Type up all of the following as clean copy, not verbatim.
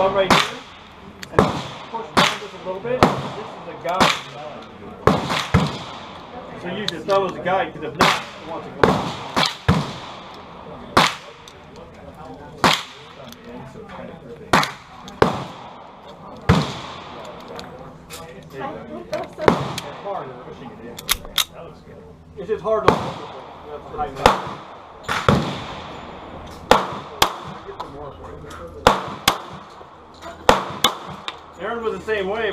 thumb right here, and push down just a little bit. This is a guide. So use your thumb as a guide, because if not, it wants to come out. It's just hard to look at it. Aaron was the same way.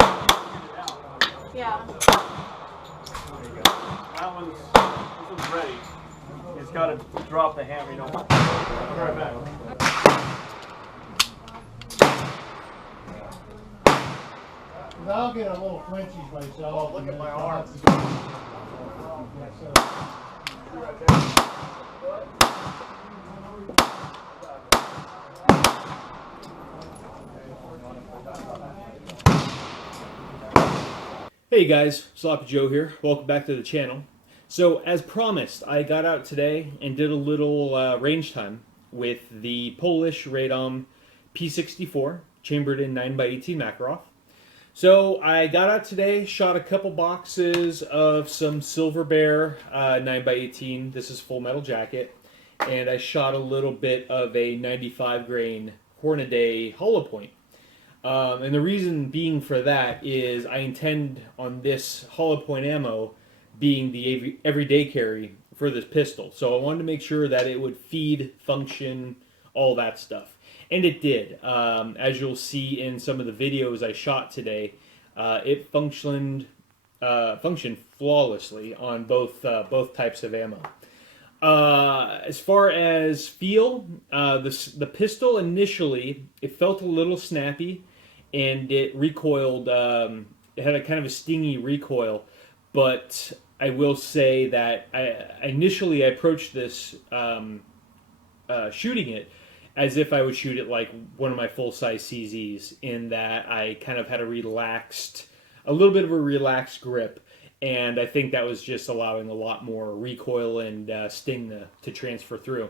Yeah. This one's ready. He's got to drop the hammer, you know. I'll be right back. I'll get a little flinchies myself. Look at my arm. Hey guys, Sloppy Joe here. Welcome back to the channel. So as promised, I got out today and did a little range time with the Polish Radom P-64 chambered in 9x18 Makarov. So I got out today, shot a couple boxes of some Silver Bear 9x18. This is Full Metal Jacket. And I shot a little bit of a 95 grain Hornaday hollow point. And the reason being for that is I intend on this hollow point ammo being the everyday carry for this pistol. So I wanted to make sure that it would feed, function, all that stuff. And it did. As you'll see in some of the videos I shot today, it functioned flawlessly on both types of ammo. As far as feel, the pistol initially, it felt a little snappy, and it recoiled. It had a kind of a stingy recoil, but I will say that I initially approached this shooting it as if I would shoot it like one of my full-size CZs, in that I kind of had a little bit of a relaxed grip, and I think that was just allowing a lot more recoil and sting to transfer through.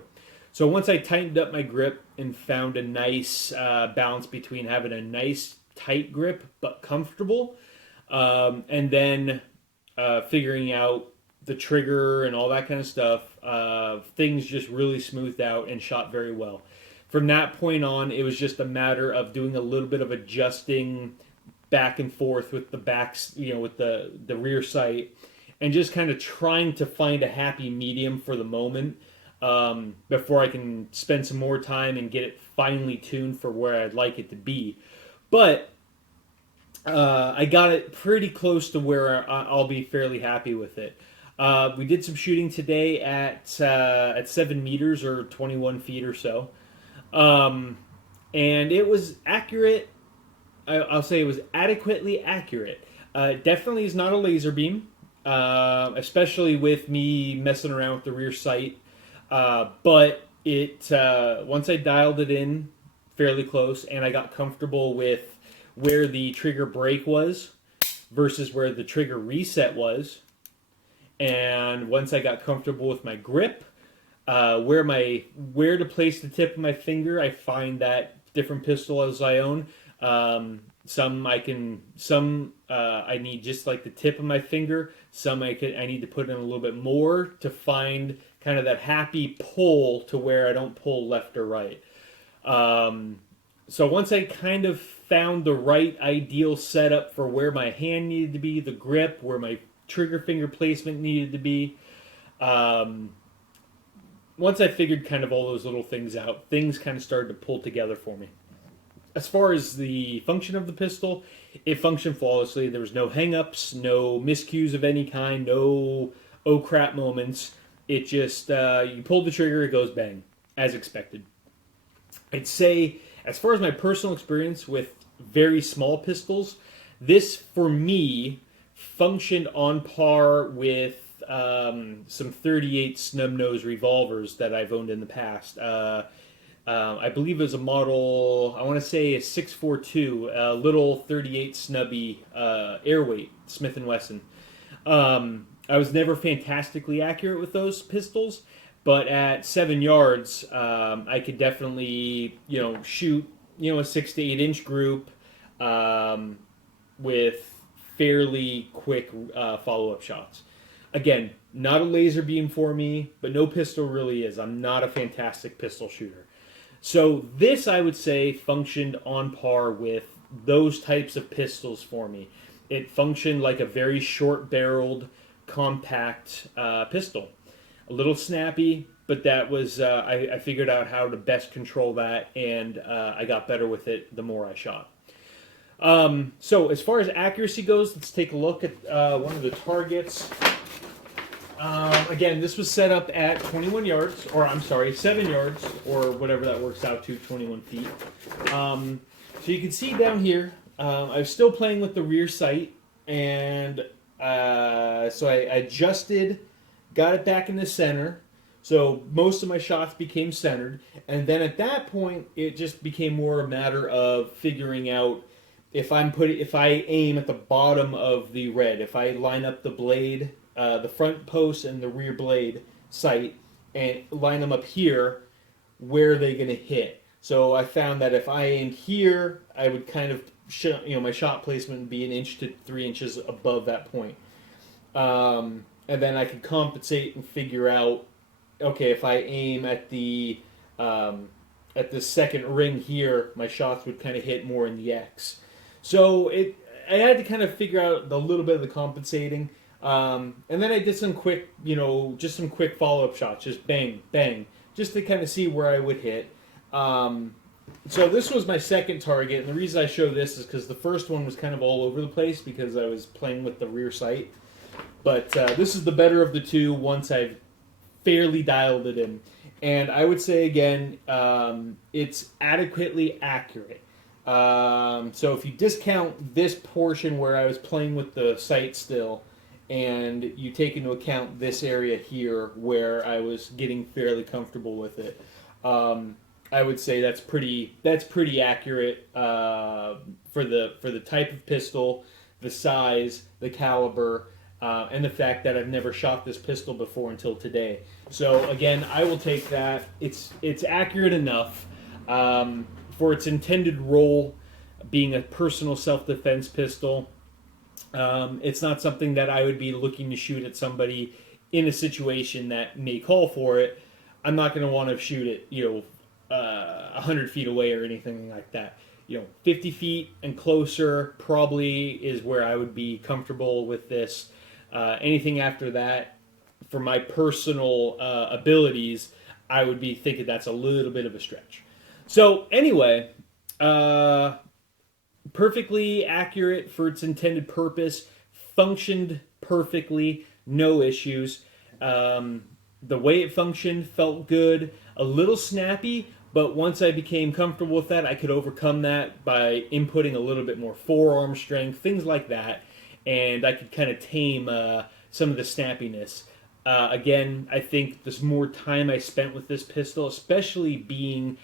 So once I tightened up my grip and found a nice balance between having a nice tight grip but comfortable, and then figuring out the trigger and all that kind of stuff, things just really smoothed out and shot very well. From that point on, it was just a matter of doing a little bit of adjusting back and forth with the backs, with the rear sight, and just kind of trying to find a happy medium for the moment, before I can spend some more time and get it finely tuned for where I'd like it to be. But I got it pretty close to where I'll be fairly happy with it. We did some shooting today at 7 meters or 21 feet or so. And it was accurate. I'll say it was adequately accurate. Definitely is not a laser beam, especially with me messing around with the rear sight. But it once I dialed it in fairly close, and I got comfortable with where the trigger brake was versus where the trigger reset was, and once I got comfortable with my grip, where to place the tip of my finger, I find that different pistols I own, some I need just like the tip of my finger. Some I need to put in a little bit more to find kind of that happy pull to where I don't pull left or right. So once I kind of found the right ideal setup for where my hand needed to be, the grip, where my trigger finger placement needed to be, once I figured kind of all those little things out, things kind of started to pull together for me. As far as the function of the pistol, it functioned flawlessly. There was no hang-ups, no miscues of any kind, no oh crap moments. It just, you pull the trigger, it goes bang, as expected. I'd say, as far as my personal experience with very small pistols, this, for me, functioned on par with some 38 snub-nose revolvers that I've owned in the past. I believe it was a model, I want to say a 642, a little 38 snubby airweight, Smith & Wesson. I was never fantastically accurate with those pistols, but at 7 yards, I could definitely, shoot a 6 to 8 inch group with fairly quick follow-up shots. Again, not a laser beam for me, but no pistol really is. I'm not a fantastic pistol shooter. So this, I would say, functioned on par with those types of pistols for me. It functioned like a very short-barreled, compact pistol. A little snappy, but that was, I figured out how to best control that, and I got better with it the more I shot. So as far as accuracy goes, let's take a look at one of the targets. Again, this was set up at 21 yards, or I'm sorry, 7 yards, or whatever that works out to, 21 feet. So you can see down here, I was still playing with the rear sight, and so I adjusted, got it back in the center, so most of my shots became centered, and then at that point, it just became more a matter of figuring out if I aim at the bottom of the red, if I line up the blade, the front post and the rear blade sight, and line them up here, where are they going to hit? So I found that if I aimed here, I would kind of, my shot placement would be 1 inch to 3 inches above that point. And then I could compensate and figure out, okay, if I aim at the second ring here, my shots would kind of hit more in the X. So I had to kind of figure out a little bit of the compensating. And then I did some quick, just some quick follow-up shots, just bang, bang, just to kind of see where I would hit. So this was my second target, and the reason I show this is because the first one was kind of all over the place because I was playing with the rear sight. But this is the better of the two once I've fairly dialed it in. And I would say, again, it's adequately accurate. So if you discount this portion where I was playing with the sight still, and you take into account this area here where I was getting fairly comfortable with it, I would say that's pretty accurate for the type of pistol, the size, the caliber, and the fact that I've never shot this pistol before until today. So again, I will take that. It's accurate enough for its intended role, being a personal self-defense pistol. It's not something that I would be looking to shoot at somebody in a situation that may call for it. I'm not going to want to shoot it, 100 feet away or anything like that. 50 feet and closer probably is where I would be comfortable with this. Anything after that, for my personal abilities, I would be thinking that's a little bit of a stretch. So anyway, perfectly accurate for its intended purpose, functioned perfectly, no issues. The way it functioned felt good, a little snappy, but once I became comfortable with that, I could overcome that by inputting a little bit more forearm strength, things like that, and I could kind of tame some of the snappiness. Again, I think the more time I spent with this pistol, especially being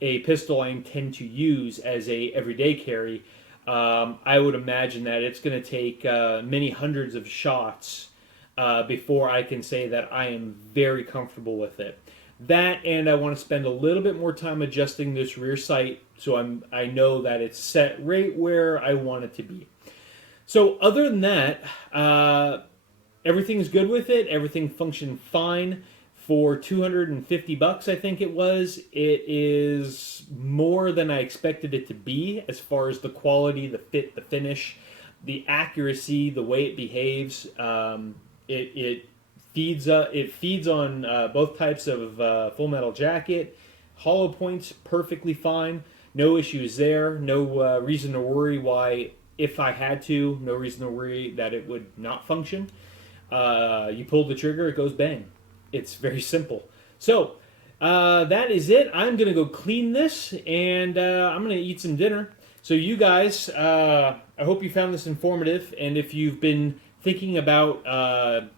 a pistol I intend to use as a everyday carry, I would imagine that it's going to take many hundreds of shots before I can say that I am very comfortable with it. That, and I want to spend a little bit more time adjusting this rear sight so I know that it's set right where I want it to be. So other than that, everything's good with it. Everything functioned fine. For $250, I think it was. It is more than I expected it to be as far as the quality, the fit, the finish, the accuracy, the way it behaves. It feeds on both types of Full Metal Jacket. Hollow points perfectly fine. No issues there. No reason to worry why, if I had to, no reason to worry that it would not function. You pull the trigger, it goes bang. It's very simple. So, that is it. I'm going to go clean this, and I'm going to eat some dinner. So you guys, I hope you found this informative, and if you've been thinking about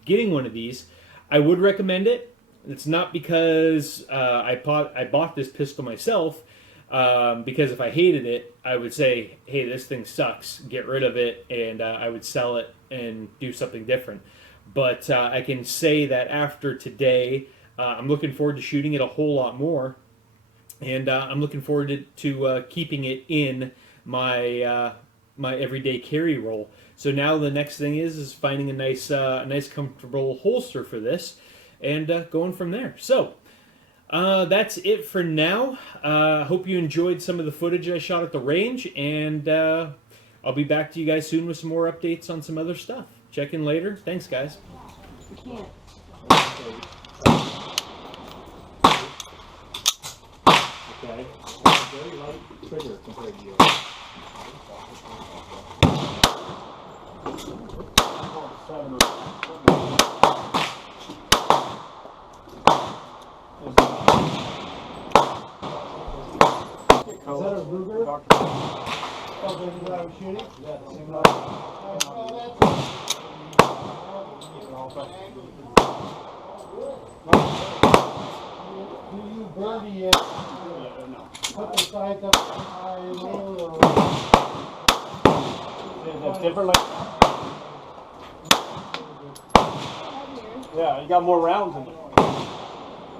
getting one of these, I would recommend it. It's not because I bought this pistol myself, because if I hated it, I would say, hey, this thing sucks, get rid of it, and I would sell it and do something different. But I can say that after today, I'm looking forward to shooting it a whole lot more. and I'm looking forward to keeping it in my my everyday carry roll. So now the next thing is finding a nice comfortable holster for this, and going from there. So that's it for now. Hope you enjoyed some of the footage I shot at the range, and I'll be back to you guys soon with some more updates on some other stuff. Check in later. Thanks, guys. We can't. Okay. Very light trigger compared to you. Is that a Ruger? Oh, this is what I was shooting? Yeah, the same Do you birdie it? Put the sights up high and low, or? That's different. Like, yeah, you got more rounds in it. All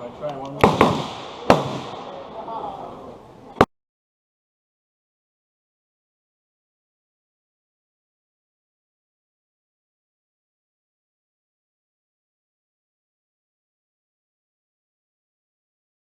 right, try one more.